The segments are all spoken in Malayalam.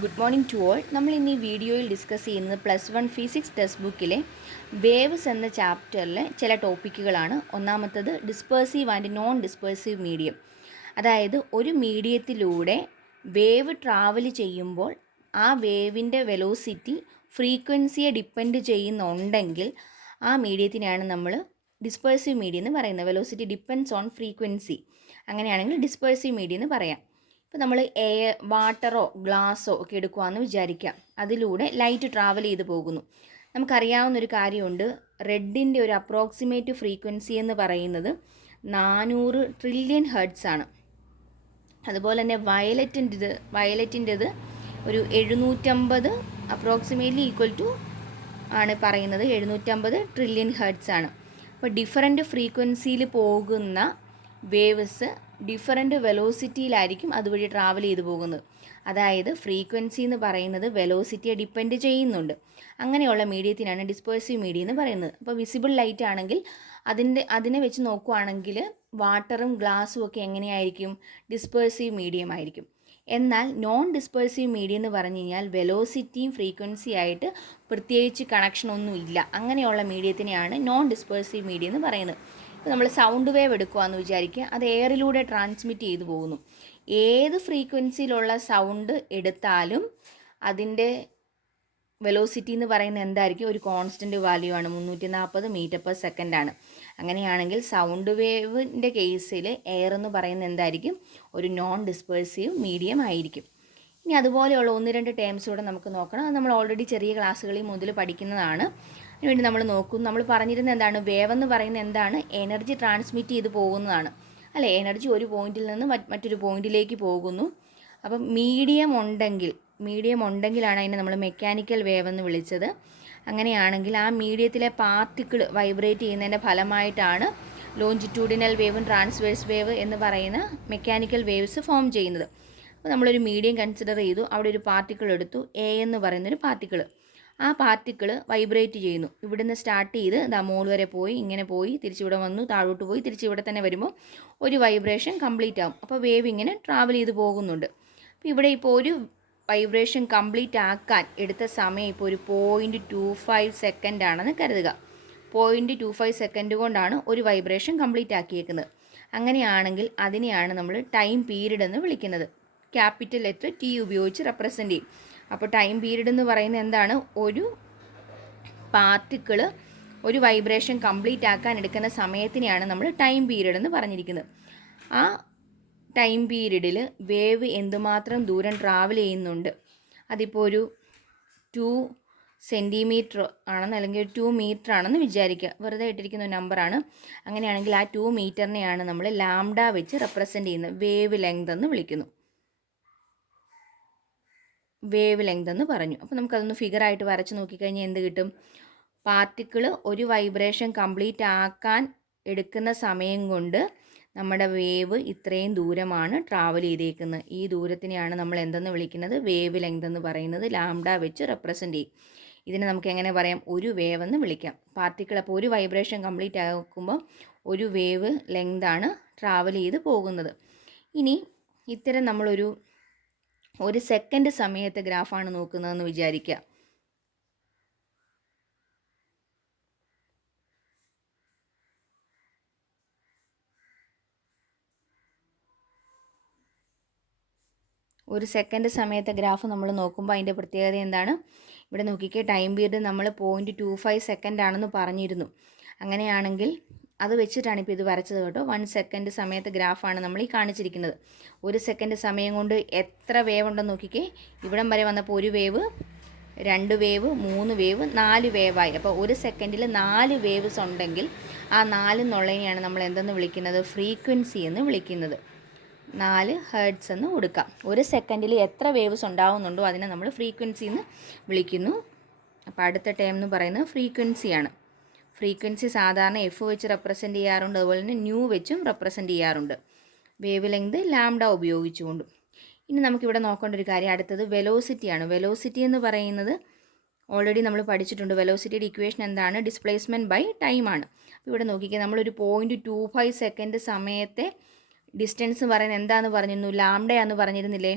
Good morning to all. നമ്മൾ ഇന്ന് ഈ വീഡിയോയിൽ ഡിസ്കസ് ചെയ്യുന്നത് +1 ഫിസിക്സ് ടെക്സ്റ്റ് ബുക്കിലെ വേവ്സ് എന്ന ചാപ്റ്ററിലെ ചില ടോപ്പിക്കുകളാണ്. ഒന്നാമത്തത് ഡിസ്പേഴ്സീവ് ആൻഡ് നോൺ ഡിസ്പേഴ്സീവ് മീഡിയം. അതായത് ഒരു മീഡിയത്തിലൂടെ വേവ് ട്രാവൽ ചെയ്യുമ്പോൾ ആ വേവിൻ്റെ വെലോസിറ്റി ഫ്രീക്വൻസിയെ ഡിപ്പെൻഡ് ചെയ്യുന്നുണ്ടെങ്കിൽ ആ മീഡിയത്തിനാണ് നമ്മൾ ഡിസ്പേഴ്സീവ് മീഡിയം എന്ന് പറയുന്നത്. Velocity depends on frequency. അങ്ങനെയാണെങ്കിൽ ഡിസ്പേഴ്സീവ് മീഡിയം എന്ന് പറയാം. ഇപ്പോൾ നമ്മൾ വാട്ടറോ ഗ്ലാസ്സോ ഒക്കെ എടുക്കുകയെന്ന് വിചാരിക്കാം. അതിലൂടെ ലൈറ്റ് ട്രാവൽ ചെയ്ത് പോകുന്നു. നമുക്കറിയാവുന്നൊരു കാര്യമുണ്ട്, റെഡിൻ്റെ ഒരു അപ്രോക്സിമേറ്റ് ഫ്രീക്വൻസി എന്ന് പറയുന്നത് 400 ട്രില്യൺ ഹെർട്സ് ആണ്. അതുപോലെ തന്നെ വയലറ്റിൻ്റെത് ഒരു 750 അപ്രോക്സിമേറ്റ്ലി ഈക്വൽ ടു ആണ് പറയുന്നത് 750 ട്രില്യൺ ഹെർട്സ് ആണ്. അപ്പോൾ ഡിഫറൻറ്റ് ഫ്രീക്വൻസിയിൽ പോകുന്ന വേവ്സ് ഡിഫറൻറ്റ് വെലോസിറ്റിയിലായിരിക്കും അതുവഴി ട്രാവൽ ചെയ്ത് പോകുന്നത്. അതായത് ഫ്രീക്വൻസി എന്ന് പറയുന്നത് വെലോസിറ്റിയെ ഡിപ്പെൻഡ് ചെയ്യുന്നുണ്ട്. അങ്ങനെയുള്ള മീഡിയത്തിനാണ് ഡിസ്പേഴ്സീവ് മീഡിയം എന്ന് പറയുന്നത്. അപ്പോൾ വിസിബിൾ ലൈറ്റ് ആണെങ്കിൽ അതിനെ വെച്ച് നോക്കുകയാണെങ്കിൽ വാട്ടറും ഗ്ലാസും ഒക്കെ എങ്ങനെയായിരിക്കും? ഡിസ്പേഴ്സീവ് മീഡിയം ആയിരിക്കും. എന്നാൽ നോൺ ഡിസ്പേഴ്സീവ് മീഡിയം എന്ന് പറഞ്ഞു കഴിഞ്ഞാൽ വെലോസിറ്റിയും ഫ്രീക്വൻസി ആയിട്ട് പ്രത്യേകിച്ച് കണക്ഷനൊന്നും ഇല്ല. അങ്ങനെയുള്ള മീഡിയത്തിനെയാണ് നോൺ ഡിസ്പേഴ്സീവ് മീഡിയം എന്ന് പറയുന്നത്. ഇപ്പോൾ നമ്മൾ സൗണ്ട് വേവ് എടുക്കുകയെന്ന് വിചാരിക്കുക, അത് എയറിലൂടെ ട്രാൻസ്മിറ്റ് ചെയ്തു പോകുന്നു. ഏത് ഫ്രീക്വൻസിയിലുള്ള സൗണ്ട് എടുത്താലും അതിൻ്റെ വെലോസിറ്റി എന്ന് പറയുന്നത് എന്തായിരിക്കും? ഒരു കോൺസ്റ്റൻറ്റ് വാല്യൂ ആണ്, 340 മീറ്റർ/സെക്കൻഡ് ആണ്. അങ്ങനെയാണെങ്കിൽ സൗണ്ട് വേവിൻ്റെ കേസിൽ എയർ എന്ന് പറയുന്നത് എന്തായിരിക്കും? ഒരു നോൺ ഡിസ്പേഴ്സീവ് മീഡിയം ആയിരിക്കും. ഇനി അതുപോലെയുള്ള 1-2 ടേംസ് കൂടെ നമുക്ക് നോക്കണം. അത് നമ്മൾ ഓൾറെഡി ചെറിയ ക്ലാസ്സുകളിൽ മുതൽ പഠിക്കുന്നതാണ്. അതിനുവേണ്ടി നമ്മൾ നോക്കും. നമ്മൾ പറഞ്ഞിരുന്നത് എന്താണ്? വേവ് എന്ന് പറയുന്നത് എന്താണ്? എനർജി ട്രാൻസ്മിറ്റ് ചെയ്ത് പോകുന്നതാണ് അല്ലേ? എനർജി ഒരു പോയിന്റിൽ നിന്ന് മറ്റൊരു പോയിന്റിലേക്ക് പോകുന്നു. അപ്പം മീഡിയം ഉണ്ടെങ്കിലാണ് അതിനെ നമ്മൾ മെക്കാനിക്കൽ വേവ് എന്ന് വിളിച്ചത്. അങ്ങനെയാണെങ്കിൽ ആ മീഡിയത്തിലെ പാർട്ടിക്കിൾ വൈബ്രേറ്റ് ചെയ്യുന്നതിൻ്റെ ഫലമായിട്ടാണ് ലോഞ്ചിറ്റ്യൂഡിനൽ വേവും ട്രാൻസ്വേഴ്സ് വേവ് എന്ന് പറയുന്ന മെക്കാനിക്കൽ വേവ്സ് ഫോം ചെയ്യുന്നത്. അപ്പോൾ നമ്മളൊരു മീഡിയം കൺസിഡർ ചെയ്തു. അവിടെ ഒരു പാർട്ടിക്കിൾ എടുത്തു, എ എന്ന് പറയുന്നൊരു പാർട്ടിക്കിൾ. ആ പാർട്ടിക്കിൾ വൈബ്രേറ്റ് ചെയ്യുന്നു. ഇവിടുന്ന് സ്റ്റാർട്ട് ചെയ്ത് മോൾ വരെ പോയി, ഇങ്ങനെ പോയി, തിരിച്ചിവിടെ വന്നു, താഴോട്ട് പോയി, തിരിച്ചിവിടെ തന്നെ വരുമ്പോൾ ഒരു വൈബ്രേഷൻ കംപ്ലീറ്റ് ആകും. അപ്പോൾ വേവ് ഇങ്ങനെ ട്രാവൽ ചെയ്ത് പോകുന്നുണ്ട്. അപ്പോൾ ഇവിടെ ഇപ്പോൾ ഒരു വൈബ്രേഷൻ കംപ്ലീറ്റ് ആക്കാൻ എടുത്ത സമയം ഇപ്പോൾ ഒരു 0.25 സെക്കൻഡ് ആണെന്ന് കരുതുക. 0.25 സെക്കൻഡ് കൊണ്ടാണ് ഒരു വൈബ്രേഷൻ കംപ്ലീറ്റ് ആക്കിയേക്കുന്നത്. അങ്ങനെയാണെങ്കിൽ അതിനെയാണ് നമ്മൾ ടൈം പീരീഡ് എന്ന് വിളിക്കുന്നത്. ക്യാപിറ്റൽ ലെറ്റർ ടി ഉപയോഗിച്ച് റെപ്രസെൻ്റ് ചെയ്യും. അപ്പോൾ ടൈം പീരീഡ് എന്ന് പറയുന്നത് എന്താണ്? ഒരു പാർട്ടിക്കിൾ ഒരു വൈബ്രേഷൻ കംപ്ലീറ്റ് ആക്കാൻ എടുക്കുന്ന സമയത്തിനെയാണ് നമ്മൾ ടൈം പീരീഡ് എന്ന് പറഞ്ഞിരിക്കുന്നത്. ആ ടൈം പീരീഡിൽ വേവ് എന്തുമാത്രം ദൂരം ട്രാവൽ ചെയ്യുന്നുണ്ട്, അതിപ്പോൾ ഒരു 2 സെൻറ്റിമീറ്റർ ആണെന്ന് അല്ലെങ്കിൽ 2 മീറ്റർ ആണെന്ന് വിചാരിക്കുക. വെറുതെ ഇട്ടിരിക്കുന്ന ഒരു നമ്പറാണ്. അങ്ങനെയാണെങ്കിൽ ആ 2 മീറ്ററിനെയാണ് നമ്മൾ ലാംഡ വെച്ച് റെപ്രസെൻ്റ് ചെയ്യുന്നത്. വേവ് ലെങ്ത് എന്ന് വിളിക്കുന്നു. വേവ് ലെങ്ത് എന്ന് പറഞ്ഞു. അപ്പോൾ നമുക്കതൊന്ന് ഫിഗറായിട്ട് വരച്ച് നോക്കിക്കഴിഞ്ഞാൽ എന്ത് കിട്ടും? പാർട്ടിക്കിൾ ഒരു വൈബ്രേഷൻ കംപ്ലീറ്റ് ആക്കാൻ എടുക്കുന്ന സമയം കൊണ്ട് നമ്മുടെ വേവ് ഇത്രയും ദൂരമാണ് ട്രാവൽ ചെയ്തേക്കുന്നത്. ഈ ദൂരത്തിനെയാണ് നമ്മൾ എന്തെന്ന് വിളിക്കുന്നത്? വേവ് ലെങ്ത് എന്ന് പറയുന്നത്. ലാംഡ വെച്ച് റെപ്രസെൻ്റ് ചെയ്യും. ഇതിനെ നമുക്ക് എങ്ങനെ പറയാം? ഒരു വേവ് എന്ന് വിളിക്കാം. പാർട്ടിക്കിൾ അപ്പോൾ ഒരു വൈബ്രേഷൻ കംപ്ലീറ്റ് ആക്കുമ്പോൾ ഒരു വേവ് ലെങ്താണ് ട്രാവൽ ചെയ്ത് പോകുന്നത്. ഇനി ഇത്തരം നമ്മളൊരു സെക്കൻഡ് സമയത്തെ ഗ്രാഫാണ് നോക്കുന്നതെന്ന് വിചാരിക്കുക. ഒരു സെക്കൻഡ് സമയത്തെ ഗ്രാഫ് നമ്മൾ നോക്കുമ്പോൾ അതിൻ്റെ പ്രത്യേകത എന്താണ്? ഇവിടെ നോക്കിക്കേ, ടൈം പീരീഡ് നമ്മൾ 0.25 സെക്കൻഡ് ആണെന്ന് പറഞ്ഞിരുന്നു. അങ്ങനെയാണെങ്കിൽ അത് വെച്ചിട്ടാണ് ഇപ്പോൾ ഇത് വരച്ചത് കേട്ടോ. 1 സെക്കൻഡ് സമയത്തെ ഗ്രാഫാണ് നമ്മൾ ഈ കാണിച്ചിരിക്കുന്നത്. ഒരു സെക്കൻഡ് സമയം കൊണ്ട് എത്ര വേവ് ഉണ്ടെന്ന് നോക്കിക്കേ. ഇവിടം വരെ വന്നപ്പോൾ ഒരു വേവ്, 2 വേവ്, 3 വേവ്, 4 വേവായി. അപ്പോൾ ഒരു സെക്കൻഡിൽ 4 വേവ്സ് ഉണ്ടെങ്കിൽ ആ 4 എന്നുള്ളതിനെയാണ് നമ്മൾ എന്തെന്ന് വിളിക്കുന്നത്? ഫ്രീക്വൻസി എന്ന് വിളിക്കുന്നത്. 4 ഹെർട്സ് എന്ന് കൊടുക്കാം. ഒരു സെക്കൻഡിൽ എത്ര വേവ്സ് ഉണ്ടാവുന്നുണ്ടോ അതിനെ നമ്മൾ ഫ്രീക്വൻസി എന്ന് വിളിക്കുന്നു. അപ്പോൾ അടുത്ത ടേം എന്ന് പറയുന്നത് ഫ്രീക്വൻസിയാണ്. ഫ്രീക്വൻസി സാധാരണ എഫ് വെച്ച് റെപ്രസെൻ്റ് ചെയ്യാറുണ്ട്, അതുപോലെ തന്നെ ന്യൂ വെച്ചും റെപ്രസെൻ്റ് ചെയ്യാറുണ്ട്. വേവ് ലെങ്ത് ലാംഡ ഉപയോഗിച്ചുകൊണ്ടും. ഇനി നമുക്കിവിടെ നോക്കേണ്ട ഒരു കാര്യം അടുത്തത് വെലോസിറ്റിയാണ്. വെലോസിറ്റി എന്ന് പറയുന്നത് ഓൾറെഡി നമ്മൾ പഠിച്ചിട്ടുണ്ട്. വെലോസിറ്റിയുടെ ഇക്വേഷൻ എന്താണ്? ഡിസ്പ്ലേസ്മെൻറ്റ് ബൈ ടൈമാണ്. അപ്പോൾ ഇവിടെ നോക്കിക്കുക, നമ്മളൊരു 0.25 സെക്കൻഡ് സമയത്തെ ഡിസ്റ്റൻസ് പറയുന്നത് എന്താണെന്ന് പറഞ്ഞിരുന്നു? ലാംഡയാന്ന് പറഞ്ഞിരുന്നില്ലേ?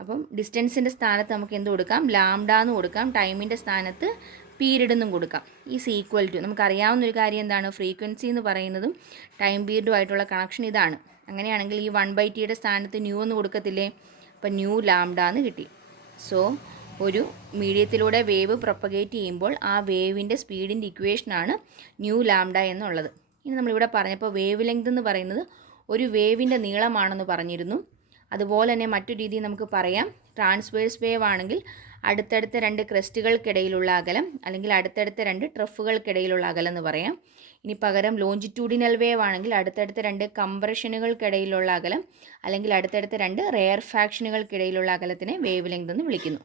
അപ്പം ഡിസ്റ്റൻസിൻ്റെ സ്ഥാനത്ത് നമുക്ക് എന്ത് കൊടുക്കാം, ലാംഡ എന്ന് കൊടുക്കാം. ടൈമിൻ്റെ സ്ഥാനത്ത് പീരീഡ് എന്നും കൊടുക്കാം. ഈസ് ഈക്വൽ ടു, നമുക്കറിയാവുന്നൊരു കാര്യം എന്താണ്, ഫ്രീക്വൻസി എന്ന് പറയുന്നതും ടൈം പീരീഡുമായിട്ടുള്ള കണക്ഷൻ ഇതാണ്. അങ്ങനെയാണെങ്കിൽ ഈ 1/t സ്ഥാനത്ത് ന്യൂ എന്ന് കൊടുക്കത്തില്ലേ, അപ്പം ന്യൂ ലാംഡ എന്ന് കിട്ടി. സോ ഒരു മീഡിയത്തിലൂടെ വേവ് പ്രൊപ്പഗേറ്റ് ചെയ്യുമ്പോൾ ആ വേവിൻ്റെ സ്പീഡിൻ്റെ ഇക്വേഷനാണ് ന്യൂ ലാംഡ എന്നുള്ളത്. ഇനി നമ്മളിവിടെ പറഞ്ഞപ്പോൾ വേവ് ലെങ്ത് എന്ന് പറയുന്നത് ഒരു വേവിൻ്റെ നീളമാണെന്ന് പറഞ്ഞിരുന്നു. അതുപോലെ തന്നെ മറ്റു രീതിയിൽ നമുക്ക് പറയാം, ട്രാൻസ്വേഴ്സ് വേവ് ആണെങ്കിൽ അടുത്തടുത്ത 2 ക്രസ്റ്റുകൾക്കിടയിലുള്ള അകലം, അല്ലെങ്കിൽ അടുത്തടുത്ത 2 ട്രഫുകൾക്കിടയിലുള്ള അകലം എന്ന് പറയാം. ഇനി പകരം ലോഞ്ചിറ്റ്യൂഡിനൽ വേവ് ആണെങ്കിൽ അടുത്തടുത്ത 2 കംപ്രഷനുകൾക്കിടയിലുള്ള അകലം, അല്ലെങ്കിൽ അടുത്തടുത്ത 2 റെയർ ഫാക്ഷനുകൾക്കിടയിലുള്ള അകലത്തിനെ വേവ് ലെങ്ത് എന്ന് വിളിക്കുന്നു.